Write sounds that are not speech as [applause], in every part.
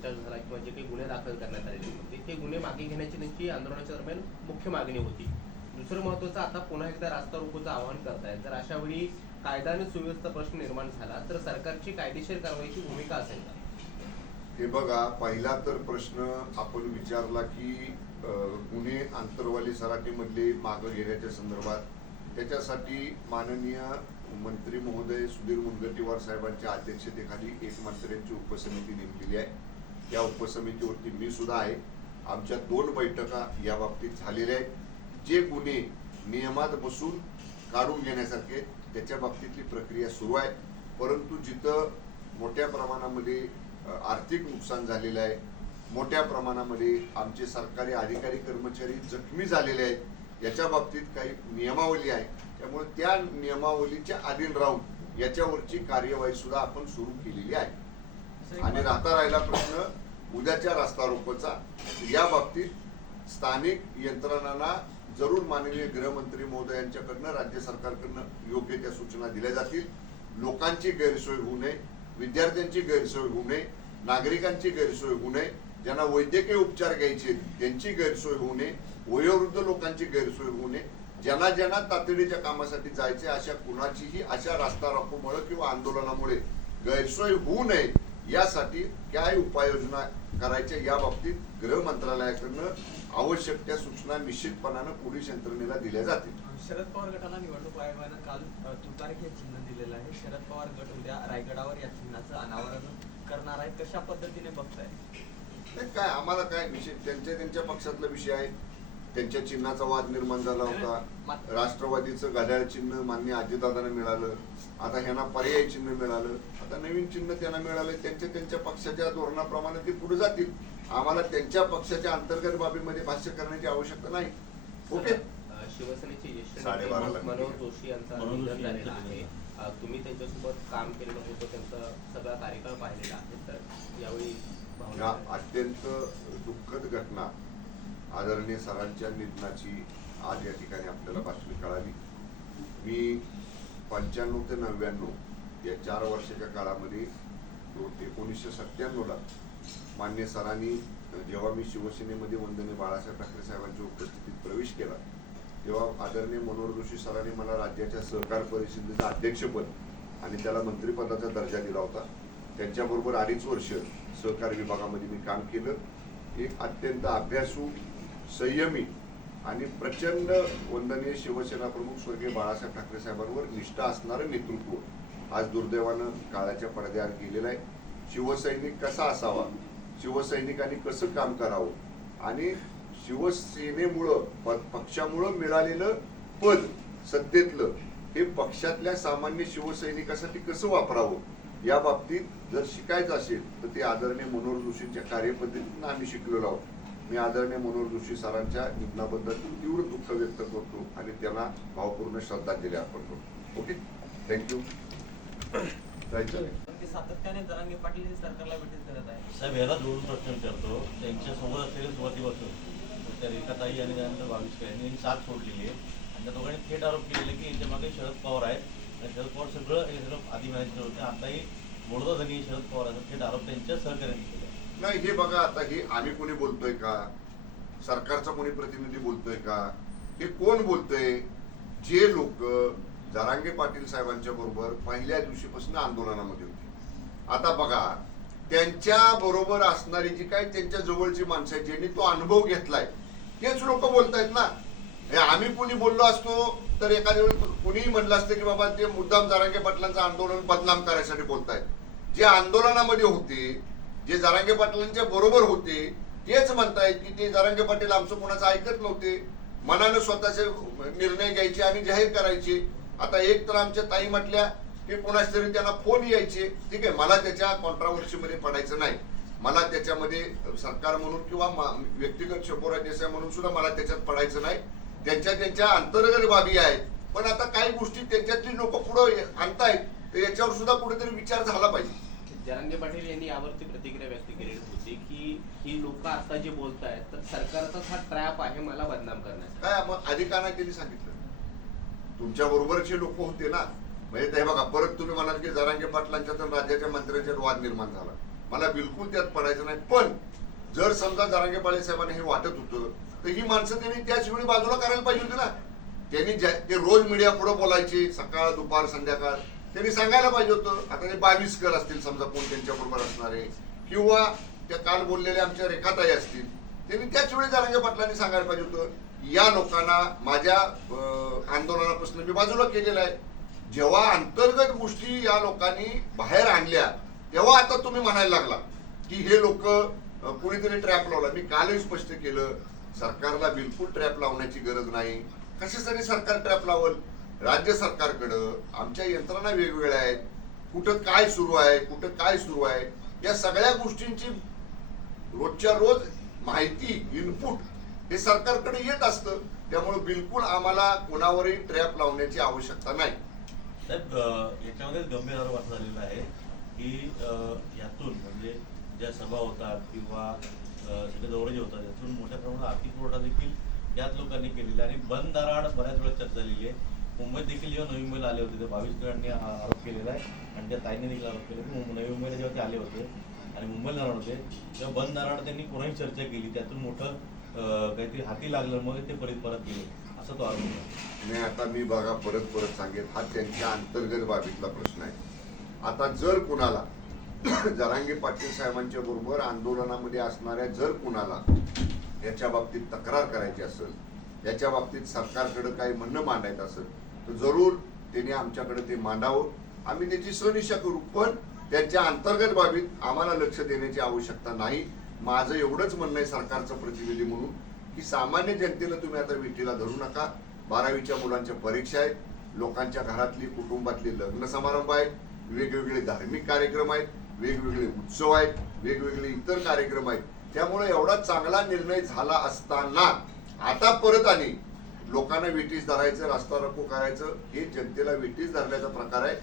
लाठीचार्ज झाला किंवा जे काही गुन्हे दाखल करण्यात आलेले होते ते गुन्हे मागे घेण्याची त्यांची आंदोलनाच्या दरम्यान मुख्य मागणी होती. दुसरं महत्वाचं आता पुन्हा एकदा रास्ता रोकोचं आवाहन करतायत. जर अशा वेळी कायदा आणि सुव्यवस्था प्रश्न निर्माण झाला तर सरकारची कायदेशीर कारवाईची भूमिका असेल का? हे बघा पहिला तर प्रश्न आपण विचारला की गुन्हे आंतरवाली सराटीमधले मागं घेण्याच्या संदर्भात त्याच्यासाठी माननीय मंत्री महोदय सुधीर मुनगंटीवार साहेबांच्या अध्यक्षतेखाली एक मंत्र्यांची उपसमिती नेमलेली आहे. या उपसमितीवरती मी सुद्धा आहे. आमच्या दोन बैठका या बाबतीत झालेल्या आहेत. जे गुन्हे नियमात बसून काढून घेण्यासारखे त्याच्या बाबतीतली प्रक्रिया सुरू आहे परंतु जिथं मोठ्या प्रमाणामध्ये आर्थिक नुकसान झालेलं आहे मोठ्या प्रमाणामध्ये आमचे सरकारी अधिकारी कर्मचारी जखमी झालेले आहेत याच्या बाबतीत काही नियमावली आहे. त्यामुळे त्या नियमावलीच्या अधीन राहून याच्यावरची कार्यवाही सुद्धा आपण सुरू केलेली आहे. आणि राहता राहिला प्रश्न उद्याच्या रास्ता रोकोचा. या बाबतीत स्थानिक यंत्रणांना जरूर माननीय गृहमंत्री महोदयांच्याकडनं राज्य सरकारकडनं योग्य त्या सूचना दिल्या जातील. लोकांची गैरसोय होऊ नये विद्यार्थ्यांची गैरसोय होऊ नये नागरिकांची गैरसोय होऊ नये ज्यांना वैद्यकीय उपचार घ्यायचे त्यांची गैरसोय होऊ नये वयोवृद्ध लोकांची गैरसोय होऊ नये. ज्यांना ज्यांना तातडीच्या कामासाठी जायचे अशा कुणाचीही अशा रास्ता रोकोमुळे किंवा आंदोलनामुळे गैरसोय होऊ नये यासाठी काय उपाययोजना करायच्या या बाबतीत गृह मंत्रालयाकडनं आवश्यक त्या सूचना निश्चितपणानं पोलीस यंत्रणेला दिल्या जातील. शरद पवार गटाला निवडणूक आयोगानं काल तुतारी हे चिन्ह दिलेलं आहे. शरद पवार गट उद्या रायगडावर या चिन्हाचं अनावरण करणार आहे कशा पद्धतीने बघताय? काय आम्हाला काय विषय त्यांच्या त्यांच्या पक्षातला विषय आहे. त्यांच्या चिन्हाचा वाद निर्माण झाला होता. राष्ट्रवादीचं घड्याळ चिन्ह मान्य अजितदादांना मिळालं. आता ह्यांना पर्यायी चिन्ह मिळालं. आता नवीन चिन्ह त्यांना मिळालं त्यांच्या त्यांच्या पक्षाच्या धोरणाप्रमाणे ते पुढे जातील. आम्हाला त्यांच्या पक्षाच्या अंतर्गत बाबीमध्ये भाष्य करण्याची आवश्यकता नाही. ओके? शिवसेनेचे ज्येष्ठ मनोहर. जोशी यांचा निधन झालेला आहे. तुम्ही त्यांच्यासोबत काम केलेलं होतं त्यांचा सगळा कार्यकाळ पाहिलेला आहे तर यावेळी या? अत्यंत दुःखद घटना आदरणीय सरांच्या निधनाची आज या ठिकाणी आपल्याला बातमी कळाली. मी पंच्याण्णव ते नव्याण्णव या चार वर्षाच्या काळामध्ये एकोणीसशे सत्त्याण्णवला मान्य सरांनी जेव्हा मी शिवसेनेमध्ये वंदने बाळासाहेब ठाकरे साहेबांच्या उपस्थितीत प्रवेश केला तेव्हा आदरणीय मनोहर जोशी सरांनी मला राज्याच्या सहकार परिषदेचं अध्यक्षपद आणि त्याला मंत्रिपदाचा दर्जा दिला होता. त्यांच्याबरोबर अडीच वर्ष सहकार विभागामध्ये मी काम केलं. एक अत्यंत अभ्यासू संयमी आणि प्रचंड वंदनीय शिवसेना प्रमुख स्वर्गीय बाळासाहेब ठाकरे साहेबांवर निष्ठा असणारं नेतृत्व. आज दुर्दैवानं काळाच्या पडद्यावर गेलेला आहे. शिवसैनिक कसा असावा? शिवसैनिकांनी कसं काम करावं? आणि शिवसेनेमुळं प- पक्षामुळं मिळालेलं पद सत्तेतलं हे पक्षातल्या सामान्य शिवसैनिकासाठी कसं वापरावं? या बाबतीत जर शिकायचं असेल तर ते आदरणीय मनोहर जोशींच्या कार्यपद्धतीनं आम्ही शिकलेलो आहोत. मी आदरणीय मनोहर जोशी सरांच्या निधनाबद्दल तीव्र दुःख व्यक्त करतो आणि त्यांना भावपूर्ण श्रद्धांजली अर्पण करतो. ओके? थँक्यू जायचं. पण ते सातत्याने जरांगे पाटील हे सरकारला भेटीत करत आहे साहेब याला जोडून प्रश्न विचारतो. त्यांच्यासमोर असलेल्या सुरुवातीपासून त्या रेखाताई आणि त्यानंतर यांनी साथ सोडलेली आहे. आणि त्या दोघांनी थेट आरोप केलेले की यांच्या मागे शरद पवार आहेत. आणि शरद पवार सगळं हे सगळं आधी मॅनेज करत होते. आताही बडोदा धनी शरद पवार थेट आरोप त्यांच्या सहकार्याने केले नाही हे बघा आता हे आम्ही कोणी बोलतोय का? सरकारचा कोणी प्रतिनिधी बोलतोय का? हे कोण बोलतोय? जे लोक जरांगे पाटील साहेबांच्या बरोबर पहिल्या दिवशीपासून आंदोलनामध्ये होते. आता बघा त्यांच्या बरोबर असणारी जी काय त्यांच्या जवळची माणसं आहेत ज्यांनी तो अनुभव घेतलाय तेच लोक बोलतायत ना. हे आम्ही कुणी बोललो असतो तर एखाद्या वेळी कुणीही म्हणलं असतं की बाबा ते मुद्दाम जरांगे पाटलांचं आंदोलन बदनाम करायसाठी बोलतायत. जे आंदोलनामध्ये होते जे जरांगे पाटलांच्या बरोबर होते तेच म्हणतायत की ते जरांगे पाटील आमचं कोणाचं ऐकत नव्हते. मनानं स्वतःचे निर्णय घ्यायचे आणि जाहीर करायचे. आता एक तर आमच्या ताई म्हटल्या की कोणाच तरी त्यांना फोन यायचे. ठीक आहे मला त्याच्या कॉन्ट्रावर्सीमध्ये पडायचं नाही. मला त्याच्यामध्ये सरकार म्हणून किंवा मा- व्यक्तिगत शंभूराज देसाई म्हणून सुद्धा मला त्याच्यात पडायचं नाही. त्यांच्या त्यांच्या अंतर्गत बाबी आहेत. पण आता काही गोष्टी त्यांच्यातली लोक पुढे आणतायत तर याच्यावर सुद्धा कुठेतरी विचार झाला पाहिजे. जरांगे पाटील यांनी यावरती प्रतिक्रिया व्यक्त केलेली होती की ही लोक आता जे बोलतायत तर सरकारचाच हा ट्रॅप आहे मला बदनाम करण्याचा काय मग अधिकारांना त्यांनी सांगितलं. तुमच्या बरोबरचे लोक होते ना. म्हणजे ते बघा परत तुम्ही म्हणाल की जरांगे पाटलांच्या तर राज्याच्या मंत्र्यांच्यात वाद निर्माण झाला. मला बिलकुल त्यात पडायचं नाही. पण जर समजा जरांगे पाटील साहेबांना हे वाटत होतं तर ही माणसं त्यांनी त्याच वेळी बाजूला करायला पाहिजे होती ना. त्यांनी ज्या- ते रोज मीडिया पुढे बोलायचे सकाळ दुपार संध्याकाळ. त्यांनी सांगायला पाहिजे होतं आता ते बावीसकर असतील समजा कोण त्यांच्या बरोबर असणारे किंवा त्या काल बोललेल्या आमच्या रेखाताई असतील. त्यांनी त्याच वेळी जरांगे पाटलांनी सांगायला पाहिजे होतं या लोकांना माझ्या आंदोलनापासून मी बाजूला केलेलं आहे. जेव्हा अंतर्गत गोष्टी या लोकांनी बाहेर आणल्या तेव्हा आता तुम्ही म्हणायला लागला की हे लोक कुणीतरी ट्रॅप लावला. मी कालही स्पष्ट केलं सरकारला बिलकुल ट्रॅप लावण्याची गरज नाही. कशासाठी सरकार ट्रॅप लावल? राज्य सरकारकडं आमच्या यंत्रणा वेगवेगळ्या आहेत. कुठं काय सुरू आहे कुठं काय सुरू आहे या सगळ्या गोष्टींची रोजच्या रोज माहिती इनपुट हे सरकारकडे येत असतं त्यामुळे बिलकुल आम्हाला कोणावरही ट्रॅप लावण्याची आवश्यकता नाही. साहेब याच्यामध्ये गंभीर आरोप असा झालेला आहे की यातून म्हणजे ज्या सभा होतात किंवा सगळे दौरे जे होतात यातून मोठ्या प्रमाणात आर्थिक पुरवठा देखील याच लोकांनी केलेला आहे. आणि बंद दाराआड बऱ्याच वेळा चर्चा झालेली आहे. मुंबईत देखील जेव्हा नवी मुंबईला आले होते तेव्हा भाविष्करांनी आरोप केलेला आहे. आणि त्या ताईने देखील आरोप केला की मुंबई- नवी मुंबईला जेव्हा ते आले होते आणि मुंबईला जाणार होते तेव्हा बंद दाराआड त्यांनी कोणाही चर्चा केली? त्यातून मोठं काहीतरी हाती लागलं मग ते परत परत गेले. असं तो आरोप होता. नाही आता मी बघा परत परत सांगेल हा त्यांच्या अंतर्गत बाबीतला प्रश्न आहे. आता जर कुणाला [coughs] जरांगे पाटील साहेबांच्या बरोबर आंदोलनामध्ये असणाऱ्या जर कुणाला याच्या बाबतीत तक्रार करायची असेल याच्या बाबतीत सरकारकडे काही म्हणणं मांडायचं असेल तर जरूर त्यांनी आमच्याकडे ते मांडावं. आम्ही त्याची सनिशा करू पण त्यांच्या अंतर्गत बाबीत आम्हाला लक्ष देण्याची आवश्यकता नाही. माझं एवढंच म्हणणं आहे सरकारचं प्रतिनिधी म्हणून की सामान्य जनतेला तुम्ही आता विटीला धरू नका. बारावीच्या मुलांच्या परीक्षा आहेत. लोकांच्या घरातली कुटुंबातली लग्न समारंभ आहेत. वेगवेगळे धार्मिक कार्यक्रम आहेत. वेगवेगळे उत्सव आहेत. वेगवेगळे इतर कार्यक्रम आहेत. त्यामुळे एवढा चांगला निर्णय झाला असताना आता परत आणि लोकांना वेटीस धरायचं रस्ता रोको करायचं हे जनतेला वेटीस धरण्याचा प्रकार आहे.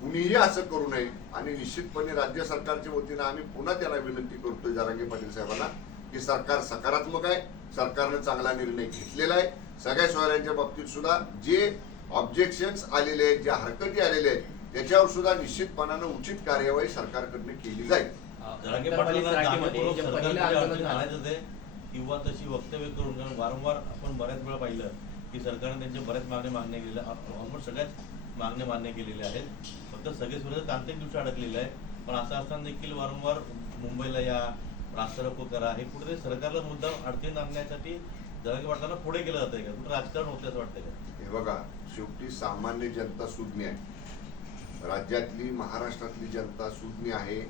कुणीही असं करू नये. आणि निश्चितपणे राज्य सरकारच्या वतीनं आम्ही पुन्हा त्यांना विनंती करतोय जारांगे पाटील साहेबांना की सरकार सकारात्मक आहे सरकारनं चांगला निर्णय घेतलेला आहे. सगळ्या सोयऱ्यांच्या बाबतीत सुद्धा जे ऑब्जेक्शन्स आलेले आहेत ज्या हरकती आलेल्या आहेत त्याच्यावर सुद्धा निश्चितपणानं उचित कार्यवाही सरकारकडनं केली जाईल. जरांगे अंतरवाली पाटलांना सराटीमध्ये जाणीवपूर्वक जे पहिलं सरकारकडे आंदोलन अडचणी झालं. आणायचं ते किंवा तशी वक्तव्य करून कारण वारंवार आपण बऱ्याच वेळा पाहिलं की सरकारने त्यांच्या बऱ्याच मागण्या मान्य केलेल्या ऑलमोस्ट सगळ्याच मागण्या मान्य केलेल्या आहेत. तर सगळे सुद्धा तांत्रिक दृष्ट्या अडकलेलं आहे. पण असं असताना देखील वारंवार मुंबईला या रास्ता रोको करा. हे कुठेतरी सरकारला मुद्दा अडथळे आणण्यासाठी जरांगे पुढे केलं जातंय का? कुठं राजकारण होतं वाटतंय का? हे बघा शेवटी सामान्य जनता सुज्ञ आहे. राज्यातली महाराष्ट्रातली जनता सुज्ञ आहे.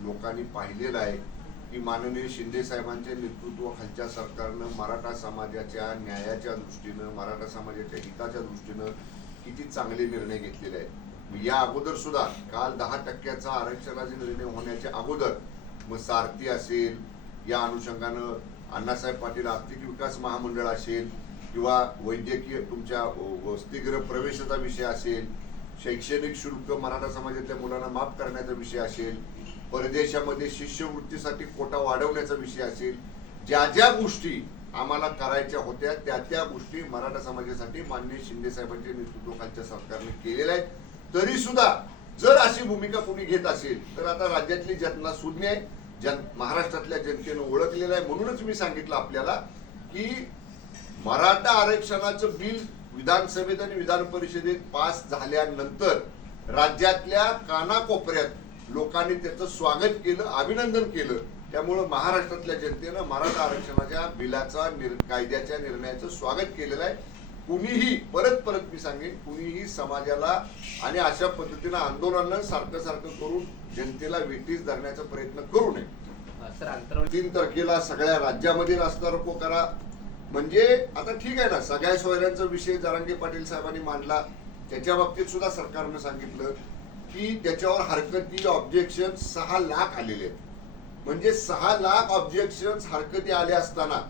लोकांनी पाहिलेलं आहे की माननीय शिंदे साहेबांच्या नेतृत्वाखालच्या सरकारनं मराठा समाजाच्या न्यायाच्या दृष्टीनं मराठा समाजाच्या हिताच्या दृष्टीनं किती चांगले निर्णय घेतलेले आहेत. या अगोदर सुद्धा काल दहा टक्क्याचा आरक्षणाचा निर्णय होण्याच्या अगोदर मग सारथी असेल या अनुषंगानं अण्णासाहेब पाटील आर्थिक विकास महामंडळ असेल किंवा वैद्यकीय तुमच्या वसतिगृह प्रवेशाचा विषय असेल शैक्षणिक शुल्क मराठा समाजातल्या मुलांना माफ करण्याचा विषय असेल परदेशामध्ये शिष्यवृत्तीसाठी कोटा वाढवण्याचा विषय असेल ज्या ज्या गोष्टी आम्हाला करायच्या होत्या त्या त्या गोष्टी मराठा समाजासाठी मान्य शिंदे साहेबांच्या नेतृत्वाखालच्या सरकारने केलेल्या आहेत. तरी सुद्धा जर अशी भूमिका कोणी घेत असेल तर आता राज्यातली जनता सुज्ञ आहे. जन महाराष्ट्रातल्या जनतेनं ओळखलेलं आहे. म्हणूनच मी सांगितलं आपल्याला की मराठा आरक्षणाचं बिल विधानसभेत आणि विधान परिषदेत पास झाल्यानंतर राज्यातल्या कानाकोपऱ्यात लोकांनी त्याचं स्वागत केलं अभिनंदन केलं. त्यामुळं महाराष्ट्रातल्या जनतेनं मराठा आरक्षणाच्या बिलाचा निर कायद्याच्या निर्णयाचं स्वागत केलेलं आहे. कुणीही परत परत मी सांगेन कुणीही समाजाला आणि अशा पद्धतीनं आंदोलनं सारखं सारखं करून जनतेला वेटीस धरण्याचा प्रयत्न करू नये. अंतरवाली तीन तारखेला सगळ्या राज्यामध्ये रास्ता रोको करा. म्हणजे आता ठीक आहे ना सगळ्या सोयऱ्यांचा विषय जरांगे पाटील साहेबांनी मांडला. त्याच्या बाबतीत सुद्धा सरकारनं सांगितलं की त्याच्यावर हरकती ऑब्जेक्शन सहा लाख आलेले आहेत. म्हणजे सहा लाख ऑब्जेक्शन हरकती आल्या असताना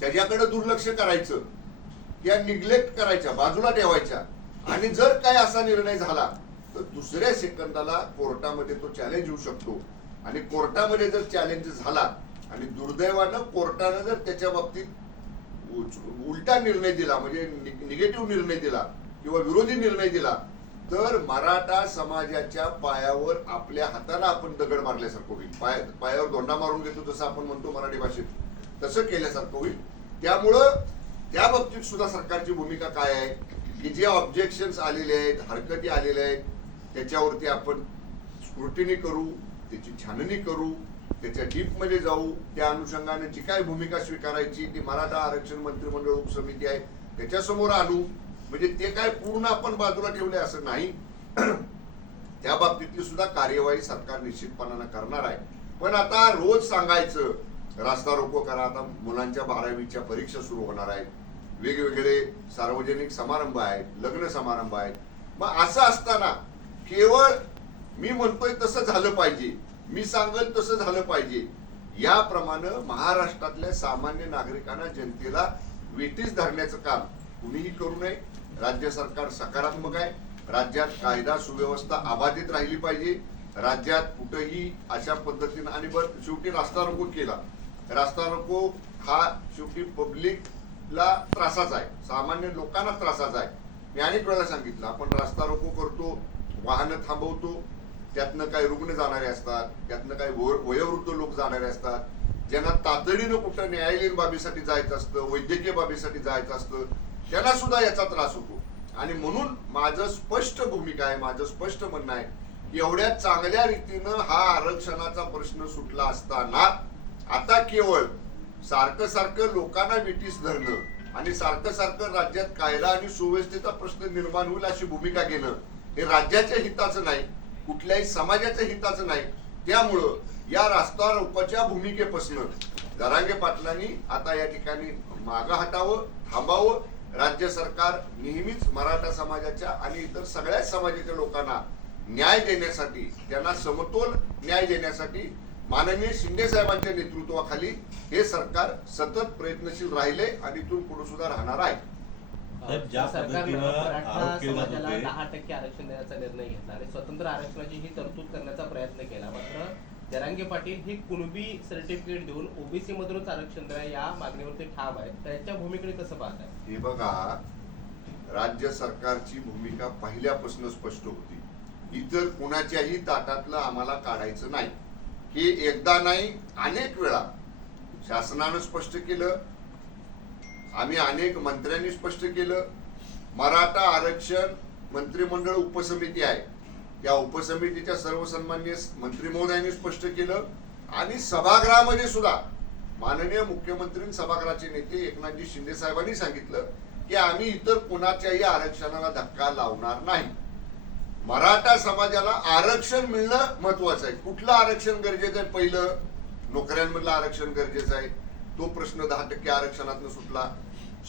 त्याच्याकडे दुर्लक्ष करायचं. या निग्लेक्ट करायच्या बाजूला ठेवायच्या. आणि जर काय असा निर्णय झाला तर दुसऱ्या सेकंदाला कोर्टामध्ये तो चॅलेंज होऊ शकतो. आणि कोर्टामध्ये जर चॅलेंज झाला आणि दुर्दैवानं कोर्टानं जर त्याच्या बाबतीत उलटा निर्णय दिला म्हणजे निगेटिव्ह निर्णय दिला किंवा विरोधी निर्णय दिला तर मराठा समाजाच्या पायावर आपल्या हाताला आपण दगड मारल्यासारखं होईल. पाय पायावर दोंडा मारून घेतो जसं आपण म्हणतो मराठी भाषेत. तसं केल्यासारखं होईल. त्यामुळं त्या बाबतीत सुद्धा सरकारची भूमिका काय आहे? की जे ऑब्जेक्शन्स आलेले आहेत हरकती आलेल्या आहेत त्याच्यावरती आपण स्क्रुटिनी करू त्याची छाननी करू त्याच्या डीपमध्ये जाऊ. त्या अनुषंगाने जी काय भूमिका स्वीकारायची ती मराठा आरक्षण मंत्रिमंडळ उपसमिती आहे त्याच्यासमोर आणू. म्हणजे ते काय पूर्ण आपण बाजूला ठेवले असं नाही. [clears throat] त्या बाबतीतली सुद्धा कार्यवाही सरकार निश्चितपणानं करणार आहे. पण आता रोज सांगायचं रास्ता रोको करा आता मुलांच्या बारावीच्या परीक्षा सुरू होणार आहेत. वेगवेगळे सार्वजनिक समारंभ आहेत लग्न समारंभ आहेत. मग असं असताना केवळ मी म्हणतोय तसं झालं पाहिजे मी सांगेल तसं झालं पाहिजे. याप्रमाणे महाराष्ट्रातल्या सामान्य नागरिकांना जनतेला वेटीस धरण्याचं काम कुणीही करू नये. राज्य सरकार सकारात्मक आहे. राज्यात कायदा सुव्यवस्था अबाधित राहिली पाहिजे. राज्यात कुठंही अशा पद्धतीनं आणि बर शेवटी रास्ता रोको केला. रास्ता रोको हा शेवटी पब्लिक ला त्रासाचा आहे. सामान्य लोकांना त्रासाचा आहे. मी अनेक वेळा सांगितलं आपण रस्ता रोको करतो वाहनं थांबवतो त्यातनं काही रुग्ण जाणारे असतात त्यातनं काही वयोवृद्ध लोक जाणारे असतात. ज्यांना तातडीनं कुठं न्यायालयीन बाबीसाठी जायचं असतं वैद्यकीय बाबीसाठी जायचं असतं त्यांना सुद्धा याचा त्रास होतो. आणि म्हणून माझं स्पष्ट भूमिका आहे माझं स्पष्ट म्हणणं आहे एवढ्या चांगल्या रीतीनं हा आरक्षणाचा प्रश्न सुटला असताना आता केवळ सारखं सारखं लोकांना विटीस धरणं आणि सारखं सारखं राज्यात कायदा आणि सुव्यवस्थेचा प्रश्न निर्माण होईल अशी भूमिका घेणं हे राज्याच्या हिताचं नाही कुठल्याही समाजाच्या हिताचं नाही. त्यामुळं या रास्ता रोपाच्या भूमिकेपासून दरांगे पाटलांनी आता या ठिकाणी मागं हटावं थांबावं. राज्य सरकार नेहमीच मराठा समाजाच्या आणि इतर सगळ्याच समाजाच्या लोकांना न्याय देण्यासाठी त्यांना समतोल न्याय देण्यासाठी माननीय शिंदे साहेबांच्या नेतृत्वाखाली हे सरकार सतत प्रयत्नशील राहिले आणि इथून पुढे सुद्धा राहणार आहे. साहेब, ज्या पद्धतीनं आरोप केले जात समाजाला होते. दहा टक्के आरक्षण देण्याचा निर्णय घेतला आणि स्वतंत्र आरक्षणाची ही तरतूद करण्याचा प्रयत्न केला. मात्र जरांगे पाटील ही कुणबी सर्टिफिकेट देऊन ओबीसी मधूनच आरक्षण द्या या मागणीवरती ठाम आहे त्याच्या भूमिकेकडे कसं पाहताय? हे बघा राज्य सरकारची भूमिका पहिल्यापासून स्पष्ट होती. इतर कुणाच्याही ताटातलं आम्हाला काढायचं नाही. ही एकदा नाही अनेक वेळा. शासनानं स्पष्ट केलं. आम्ही अनेक मंत्र्यांनी स्पष्ट केलं. मराठा आरक्षण मंत्रिमंडळ उपसमिती आहे. या उपसमितीच्या सर्वसन्मान्य मंत्री महोदयांनी स्पष्ट केलं. आणि सभागृहामध्ये सुद्धा माननीय मुख्यमंत्री सभागृहाचे नेते एकनाथजी शिंदे साहेबांनी सांगितलं की आम्ही इतर कुणाच्याही आरक्षणाला धक्का लावणार नाही. मराठा समाजाला आरक्षण मिळणं महत्वाचं आहे. कुठलं आरक्षण गरजेचं आहे पहिलं? नोकऱ्यांमधलं आरक्षण गरजेचं आहे. तो प्रश्न दहा टक्के आरक्षणातनं सुटला.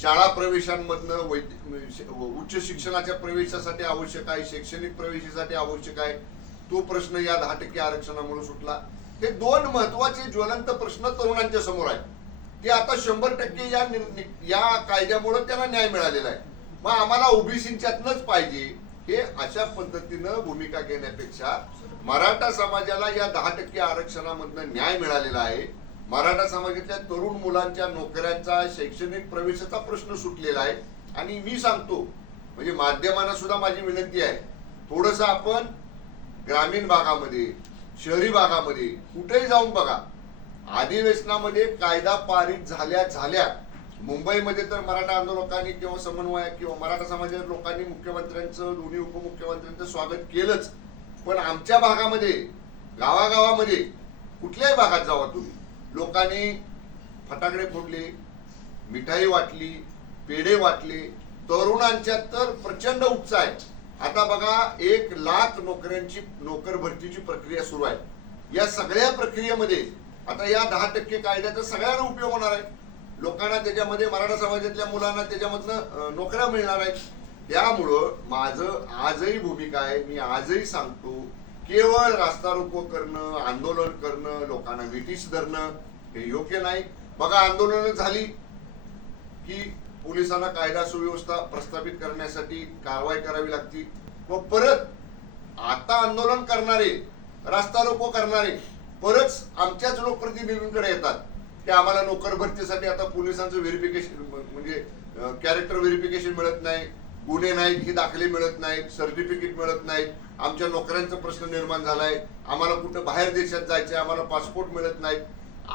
शाळा प्रवेशांमधनं वैद्य म्हणजे उच्च शिक्षणाच्या प्रवेशासाठी आवश्यक आहे शैक्षणिक प्रवेशासाठी आवश्यक आहे. तो प्रश्न या दहा टक्के आरक्षणामुळे सुटला. हे दोन महत्त्वाचे ज्वलंत प्रश्न तरुणांच्या समोर आहेत. ते आता शंभर टक्के या या कायद्यामुळे त्यांना न्याय मिळालेला आहे. मग आम्हाला ओबीसीच्यातनंच पाहिजे. हे अशा पद्धतीनं भूमिका घेण्यापेक्षा मराठा समाजाला या दहा टक्के आरक्षणामधनं न्याय मिळालेला आहे. मराठा समाजातल्या तरुण मुलांच्या नोकऱ्यांचा शैक्षणिक प्रवेशाचा प्रश्न सुटलेला आहे. आणि मी सांगतो म्हणजे माध्यमांना सुद्धा माझी विनंती आहे थोडस आपण ग्रामीण भागामध्ये शहरी भागामध्ये कुठेही जाऊन बघा अधिवेशनामध्ये कायदा पारित झाल्या झाल्या मुंबईमध्ये तर मराठा आंदोलकांनी किंवा समन्वय किंवा मराठा समाजाच्या लोकांनी मुख्यमंत्र्यांचं दोन्ही उपमुख्यमंत्र्यांचं स्वागत केलंच. पण आमच्या भागामध्ये गावागावामध्ये कुठल्याही भागात जावा तुम्ही. लोकांनी फटाकडे फोडले मिठाई वाटली पेढे वाटले. तरुणांच्या तर प्रचंड उत्साह आहे. आता बघा एक लाख नोकऱ्यांची नोकर भरतीची प्रक्रिया सुरू आहे. या सगळ्या प्रक्रियेमध्ये आता या दहा टक्के कायद्याचा सगळ्यांना उपयोग होणार आहे. लोकांना त्याच्यामध्ये मराठा समाजातल्या मुलांना त्याच्यामधनं नोकऱ्या मिळणार आहेत. त्यामुळं माझं आजही भूमिका आहे. मी आजही सांगतो केवळ रास्ता रोको करणं आंदोलन करणं लोकांना विटीस धरणं हे योग्य नाही. बघा आंदोलन झाली की पोलिसांना कायदा सुव्यवस्था प्रस्थापित करण्यासाठी कारवाई करावी लागती. व परत आता आंदोलन करणारे रास्ता रोको करणारे परत आमच्याच लोकप्रतिनिधींकडे येतात. की आम्हाला नोकर भरतीसाठी आता पोलिसांचं व्हेरिफिकेशन म्हणजे कॅरेक्टर व्हेरिफिकेशन मिळत नाही गुन्हे नाहीत हे दाखले मिळत नाहीत सर्टिफिकेट मिळत नाहीत आमच्या नोकऱ्यांचा प्रश्न निर्माण झालाय आम्हाला कुठं बाहेर देशात जायचंय आम्हाला पासपोर्ट मिळत नाहीत.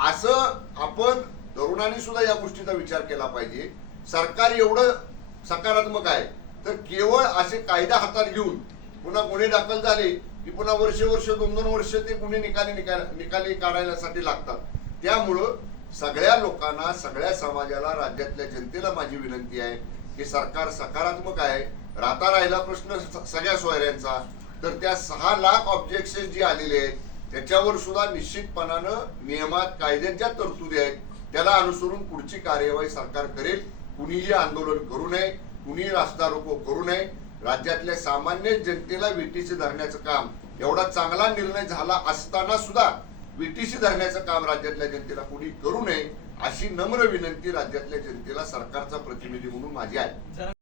असं आपण तरुणांनी सुद्धा या गोष्टीचा विचार केला पाहिजे. सरकार एवढं सकारात्मक आहे तर केवळ असे कायदा हातात घेऊन पुन्हा गुन्हे दाखल झाले की पुन्हा वर्ष वर्ष दोन दोन वर्ष ते गुन्हे निकाली निकाल निकाली काढायसाठी लागतात. त्यामुळं सगळ्या लोकांना सगळ्या समाजाला राज्यातल्या जनतेला माझी विनंती आहे की सरकार सकारात्मक आहे. राहता राहिला प्रश्न सगळ्या सोयऱ्यांचा. तर त्या सहा लाख ऑब्जेक्शन जी आलेले आहेत त्याच्यावर सुद्धा निश्चितपणानं नियमात कायद्यात ज्या तरतुदी आहेत. त्याला अनुसरून पुढची कार्यवाही सरकार करेल. कुणीही आंदोलन करू नये कुणीही रास्ता रोको करू नये. राज्यातल्या सामान्य जनतेला विटीशी धरण्याचं काम एवढा चांगला निर्णय झाला असताना सुद्धा विटीशी धरण्याचं काम राज्यातल्या जनतेला कुणी करू नये अशी नम्र विनंती राज्यातल्या जनतेला सरकारचा प्रतिनिधी म्हणून माझी आहे.